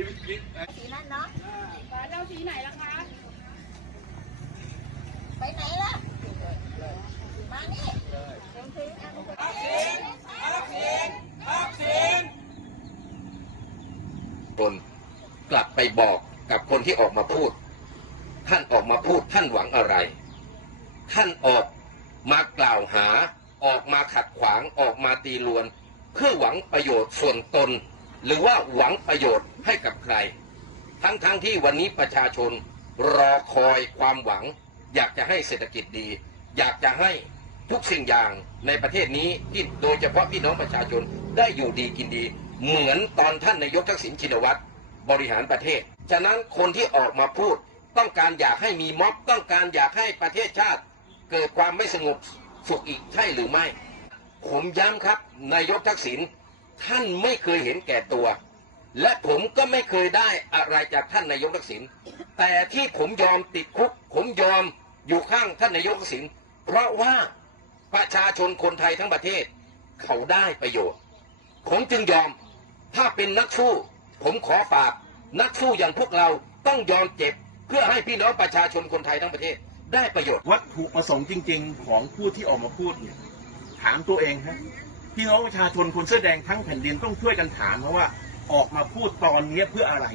ชีวิตคิดสีนั้นเนาะฟ้าเจ้าสีไหนล่ะคะ ไปไหนล่ะ มานี่เสียงเพลงอะวัคซีนวัคซีคนกลับไปบอกกับคนที่ออกมาพูด ท่านออกมาพูดท่านหวังอะไร ท่านออกมากล่าวหา ออกมาขัดขวาง ออกมาตีลวน เพื่อหวังประโยชน์ส่วนตน หรือว่าหวังประโยชน์ให้กับใคร ทั้งๆทที่วันนี้ประชาชนรอคอยความหวัง อยากจะให้เศรษฐกิจดี อยากจะให้ทุกสิ่งอย่างในประเทศนี้ที่โดยเฉพาะพี่น้องประชาชนได้อยู่ดีกินดี เหมือนตอนท่านนายกทักษิณชินวัตรบริหารประเทศ ฉะนั้นคนที่ออกมาพูด ต้องการอยากให้มีม็อบต้องการอยากให้ประเทศชาติ เกิดความไม่สงบสุขอีกใช่หรือไม่ ผมย้ำครับนายกทักษิณ ท่านไม่เคยเห็นแก่ตัว และผมก็ไม่เคยได้อะไรจากท่านนายกทักษิณแต่ที่ผมยอมติดคุก ผมยอมอยู่ข้างท่านนายกทักษิณเพราะว่าประชาชนคนไทยทั้งประเทศ เขาได้ประโยชน์ ผมจึงยอมถ้าเป็นนักสู้ ผมขอฝาก นักสู้อย่างพวกเราต้องยอมเจ็บ เพื่อให้พี่น้องประชาชนคนไทยทั้งประเทศ ได้ประโยชน์ วัตถุประสงค์จริง ๆ ของผู้ที่ออกมาพูดเนี่ยถามตัวเองฮะ พี่น้องประชาชนคนเสื้อแดงทั้งแผ่นดินต้องช่วยกันถามเพราะว่าออกมาพูดตอนนี้เพื่ออะไร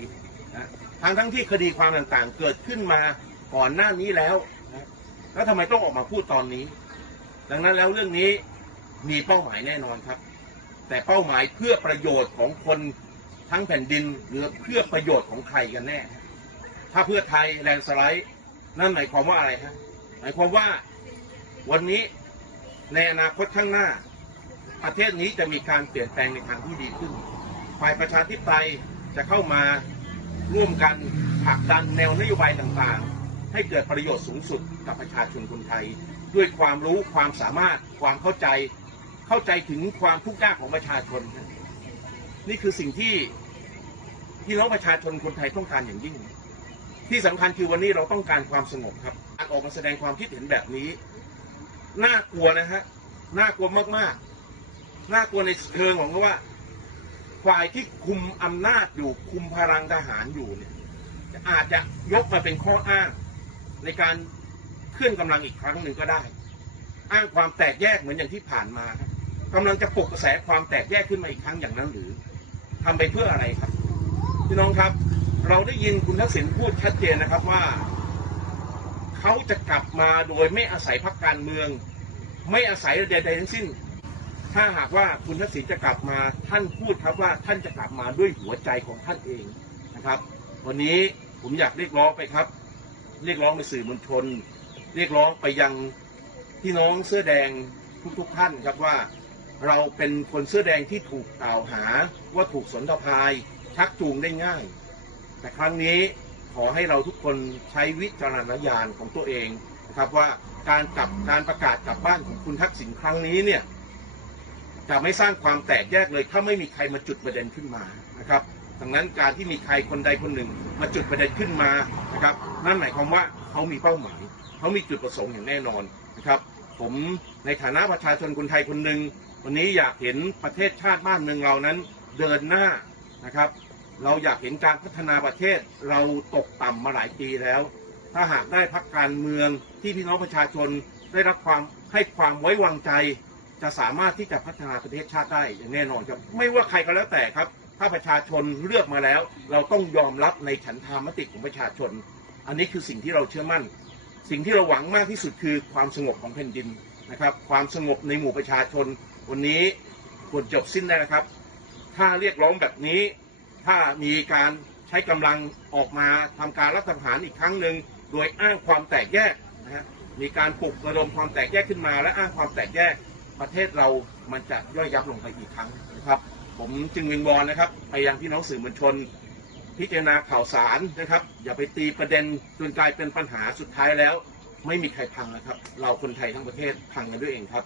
นะทั้งทั้งที่คดีความต่างๆ เกิดขึ้นมาก่อนหน้านี้แล้วนะแล้วทำไมต้องออกมาพูดตอนนี้ ดังนั้นแล้วเรื่องนี้มีเป้าหมายแน่นอนครับ แต่เป้าหมายเพื่อประโยชน์ของคนทั้งแผ่นดินหรือเพื่อประโยชน์ของใครกันแน่ ถ้าเพื่อไทยแลนสไลด์นั่นหมายความว่าอะไรฮะหมายความว่าวันนี้ในอนาคตข้างหน้า ประเทศนี้จะมีการเปลี่ยนแปลงในทางที่ดีขึ้น ฝ่ายประชาธิปไตยจะเข้ามาร่วมกันผลักดันแนวนโยบายต่างๆ ให้เกิดประโยชน์สูงสุดกับประชาชนคนไทย ด้วยความรู้ความสามารถความเข้าใจเข้าใจถึงความทุกข์ยากของประชาชน นี่คือสิ่งที่พี่น้องประชาชนคนไทยต้องการอย่างยิ่ง ที่สำคัญคือวันนี้เราต้องการความสงบครับการออกมาแสดงความคิดเห็นแบบนี้ น่ากลัวนะฮะน่ากลัวมากๆ น่ากลัวในเชิงของว่า ฝ่ายที่คุมอำนาจอยู่คุมพลังทหารอยู่เนี่ยอาจจะยกมาเป็นข้ออ้าง ในการเคลื่อนกำลังอีกครั้งหนึ่งก็ได้ อ้างความแตกแยกเหมือนอย่างที่ผ่านมาครับกำลังจะปลุกกระแสความแตกแยกขึ้นมาอีกครั้งอย่างนั้นหรือทำไปเพื่ออะไรครับพี่น้องครับ เราได้ยินคุณทักษิณพูดชัดเจนนะครับว่าเขาจะกลับมาโดยไม่อาศัยพรรคการเมือง ไม่อาศัยใดๆทั้งสิ้น ถ้าหากว่าคุณทักษิณจะกลับมาท่านพูดครับว่าท่านจะกลับมาด้วยหัวใจของท่านเองนะครับ วันนี้ผมอยากเรียกร้องไปครับ เรียกร้องไปสื่อมวลชน เรียกร้องไปยังพี่น้องเสื้อแดงทุกๆท่านครับว่า เราเป็นคนเสื้อแดงที่ถูกกล่าวหาว่าถูกสนทภายชักจูงได้ง่าย แต่ครั้งนี้ขอให้เราทุกคนใช้วิจารณญาณของตัวเองนะครับว่าการกลับการประกาศกลับบ้านของคุณทักษิณครั้งนี้เนี่ย จะไม่สร้างความแตกแยกเลย ถ้าไม่มีใครมาจุดประเด็นขึ้นมานะครับดังนั้นการที่มีใครคนใดคนหนึ่งมาจุดประเด็นขึ้นมานะครับนั่นหมายความว่าเขามีเป้าหมายเขามีจุดประสงค์อย่างแน่นอนนะครับ ผมในฐานะประชาชนคนไทยคนหนึ่งวันนี้อยากเห็นประเทศชาติบ้านเมืองเรานั้นเดินหน้านะครับ เราอยากเห็นการพัฒนาประเทศเราตกต่ำมาหลายปีแล้ว ถ้าหากได้พักการเมืองที่พี่น้องประชาชนได้รับความให้ความไว้วางใจ จะสามารถที่จะพัฒนาประเทศชาติได้อย่างแน่นอนครับ ไม่ว่าใครก็แล้วแต่ครับ ถ้าประชาชนเลือกมาแล้ว เราต้องยอมรับในฉันทามติของประชาชน อันนี้คือสิ่งที่เราเชื่อมั่น สิ่งที่เราหวังมากที่สุดคือความสงบของแผ่นดินนะครับ ความสงบในหมู่ประชาชน วันนี้ควรจบสิ้นได้นะครับ ถ้าเรียกร้องแบบนี้ ถ้ามีการใช้กำลังออกมาทำการรัฐประหารอีกครั้งหนึ่งโดยอ้างความแตกแยกนะฮะมีการปลุกระดมความแตกแยกขึ้นมาและอ้างความแตกแยก ประเทศเรามันจะย่อยยับลงไปอีกครั้งนะครับ ผมจึงวิงวอนนะครับไปยังพี่น้องสื่อมวลชน พิจารณาข่าวสารนะครับ อย่าไปตีประเด็นจนกลายเป็นปัญหาสุดท้ายแล้ว ไม่มีใครพังนะครับ เราคนไทยทั้งประเทศพังกันด้วยเองครับ